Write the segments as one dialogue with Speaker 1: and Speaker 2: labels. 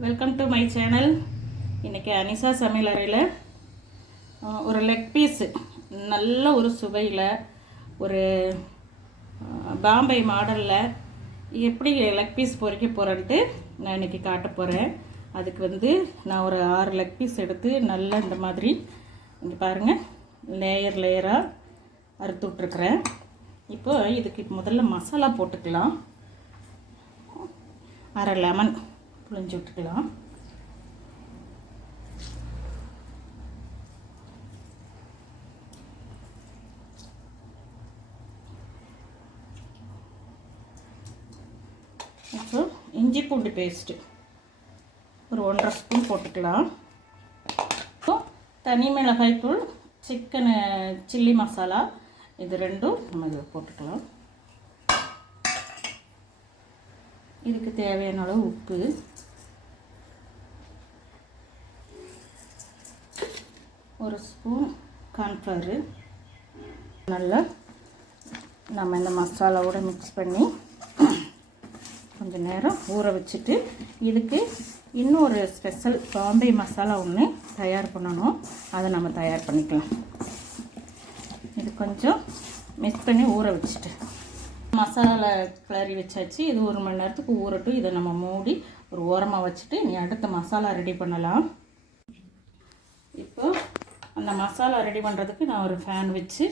Speaker 1: Welcome to my channel இன்றைக்கி அனிசா சமையல் அறையில் ஒரு லெக் பீஸு நல்ல ஒரு சுவையில் ஒரு பாம்பே மாடலில் எப்படி லெக் பீஸ் பொறிக்க போகிறேன்ட்டு நான் இன்றைக்கி காட்ட போகிறேன் அதுக்கு வந்து நான் ஒரு ஆறு லெக் பீஸ் எடுத்து நல்லா இந்த மாதிரி இங்கே பாருங்கள் லேயர் லேயராக அறுத்து விட்ருக்குறேன் இப்போ இதுக்கு முதல்ல மசாலா போட்டுக்கலாம். அரை லெமன் புழிஞ்சு விட்டுக்கலாம். இப்போ இஞ்சி பூண்டு பேஸ்ட்டு ஒரு ஒன்றரை ஸ்பூன் போட்டுக்கலாம். இப்போ தனி மிளகாய் தூள் சிக்கனு சில்லி மசாலா இது ரெண்டும் நம்ம இதில் போட்டுக்கலாம். இதுக்கு தேவையான அளவு உப்பு. ஒரு ஸ்பூன் கார்ன்ஃப்ளவரு நல்லா நம்ம இந்த மசாலாவோட மிக்ஸ் பண்ணி கொஞ்சம் நேரம் ஊற வச்சுட்டு இதுக்கு இன்னொரு ஸ்பெஷல் பாம்பே மசாலா ஒன்று தயார் பண்ணணும். அதை நம்ம தயார் பண்ணிக்கலாம். இது கொஞ்சம் மிக்ஸ் பண்ணி ஊற வச்சுட்டு. மசாலா கிளறி வச்சாச்சு. இது ஒரு மணி நேரத்துக்கு ஊறட்டும். இதை நம்ம மூடி ஒரு ஓரமாக வச்சுட்டு நீ அடுத்த மசாலா ரெடி பண்ணலாம். இப்போ அந்த மசாலா ரெடி பண்ணுறதுக்கு நான் ஒரு ஃபேன் வச்சு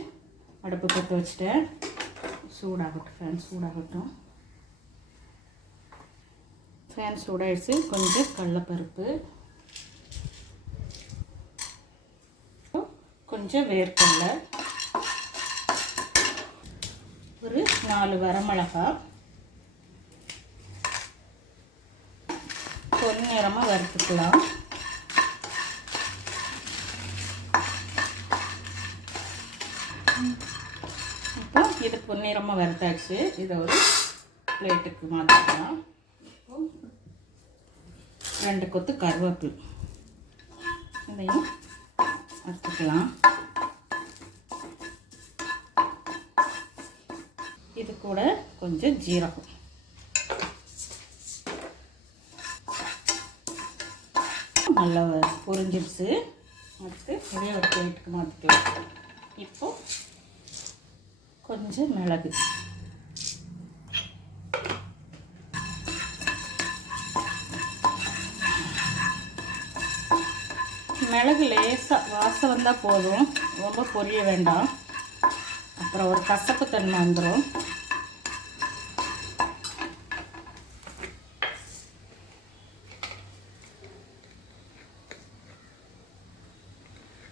Speaker 1: அடுப்பு போட்டு வச்சுட்டேன். சூடாகட்டும் ஃபேன் சூடாகட்டும். ஃபேன் சூடாயிடுச்சு. கொஞ்சம் கடலப்பருப்பு. கொஞ்சம் வேர்க்கடலை. ஒரு நாலு வரமிளகா. பொன்னிறமாக வறுத்துக்கலாம் இப்போ இது பொன்னிறமாக வறுத்தாச்சு. இதை ஒரு பிளேட்டுக்கு மாற்றிக்கலாம் ரெண்டு கொத்து கருவேப்பில். இதையும் வறுத்துக்கலாம். இது கூட கொஞ்சம் ஜீரகம். நல்லா பொரிஞ்சிடுச்சு. அடுத்து இதே ஒரு பிளேட்டுக்கு மாற்றிக்கலாம் இப்போது கொஞ்சம் மிளகு. மிளகு லேசாக வாசம் வந்தால் போதும். ரொம்ப பொரிய வேண்டாம். அப்புறம் ஒரு கசப்பு தன்மை வந்துடும்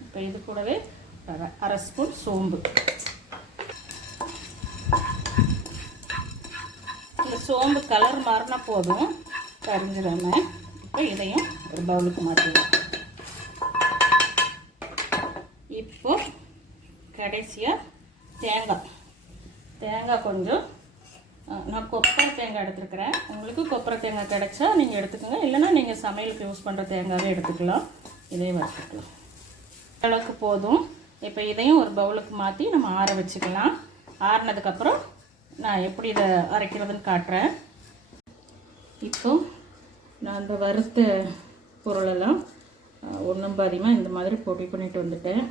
Speaker 1: இப்போ இது கூடவே அரை ஸ்பூன் சோம்பு. சோம்பு கலர் மாறினா போதும். கரிஞ்சிடாம இப்போ இதையும் ஒரு பவுலுக்கு மாற்றிடுவோம் இப்போ கடைசியாக தேங்காய். தேங்காய் கொஞ்சம் நான் கொப்பரை தேங்காய் எடுத்துருக்கிறேன். உங்களுக்கு கொப்பரை தேங்காய் கிடைச்சா நீங்கள் எடுத்துக்கோங்க. இல்லைன்னா நீங்கள் சமையலுக்கு யூஸ் பண்ணுற தேங்காவே எடுத்துக்கலாம். இதே வச்சுக்கலாம் அளவுக்கு போதும். இப்போ இதையும் ஒரு பவுலுக்கு மாற்றி நம்ம ஆற வச்சுக்கலாம். ஆறினதுக்கப்புறம் நான் எப்படி இதை அரைக்கிறதுன்னு காட்டுறேன். இப்போ நான் அந்த வறுத்த பொருளெல்லாம் ஒன்றும் பாதியமாக இந்த மாதிரி பொடி பண்ணிட்டு வந்துட்டேன்.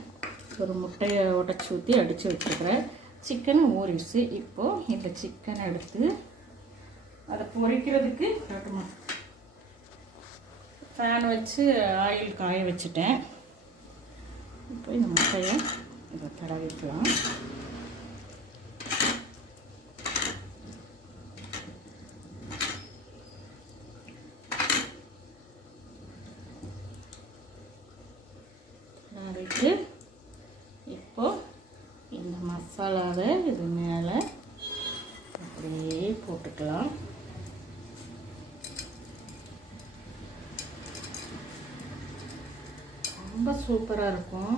Speaker 1: ஒரு முட்டையை உடச்சி ஊற்றி அடித்து வச்சுருக்கிறேன். சிக்கன் ஊறிடுச்சு. இப்போது இந்த சிக்கனை எடுத்து அதை பொரிக்கிறதுக்கு காட்டுமா. ஃபேன் வச்சு ஆயில் காய வச்சுட்டேன். இப்போ இந்த முட்டையை இதை தடவிக்கலாம். தடவிட்டு இப்போது இந்த மசாலாவை இது மேலே அப்படியே போட்டுக்கலாம். ரொம்ப சூப்பராக இருக்கும்.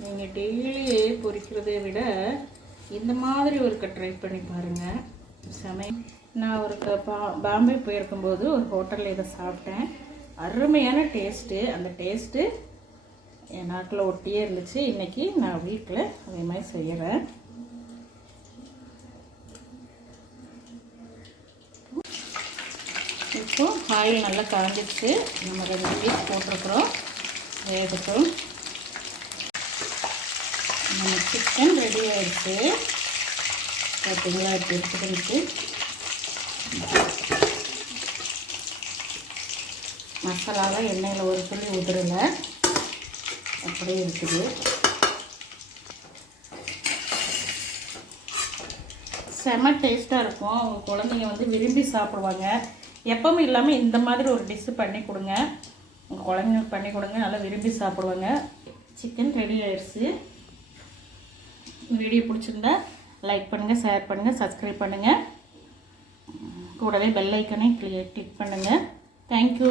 Speaker 1: நீங்கள் டெய்லி பொரிக்கிறதை விட இந்த மாதிரி ஒருக்க ட்ரை பண்ணி பாருங்கள் சமயம் நான் ஒரு க- பா பாம்பே போயிருக்கும்போது ஒரு ஹோட்டலில் இதை சாப்பிட்டேன். அருமையான டேஸ்ட்டு அந்த டேஸ்ட்டு என் நாக்கில் ஒட்டியே இருந்துச்சு. இன்றைக்கி நான் வீட்டில் அதே மாதிரி செய்கிறேன் இப்போ ஆயில் நல்லா கலந்துச்சு நம்ம ரெண்டு பீஸ் போட்டிருக்குறோம். வேகட்டும் நம்ம சிக்கன் ரெடி ஆகிடுச்சு பார்த்தீங்களா இப்படி இருக்குதுன்ட்டு மசாலாலாம் எண்ணெயில் ஒரு துளி உதிரலை அப்படியே இருக்குது. செம டேஸ்ட்டாக இருக்கும். உங்கள் குழந்தைங்க வந்து விரும்பி சாப்பிடுவாங்க. எப்பவும் இல்லாமல் இந்த மாதிரி ஒரு டிஷ்ஷு பண்ணி கொடுங்க. உங்கள் குழந்தைங்களுக்கு பண்ணி கொடுங்க. நல்லா விரும்பி சாப்பிடுவாங்க. சிக்கன் ரெடி ஆயிடுச்சு. வீடியோ பிடிச்சிருந்தா லைக் பண்ணுங்கள் ஷேர் பண்ணுங்கள் சப்ஸ்கிரைப் பண்ணுங்கள் கூடவே பெல் ஐக்கனை கிளிக் பண்ணுங்கள் தேங்க்யூ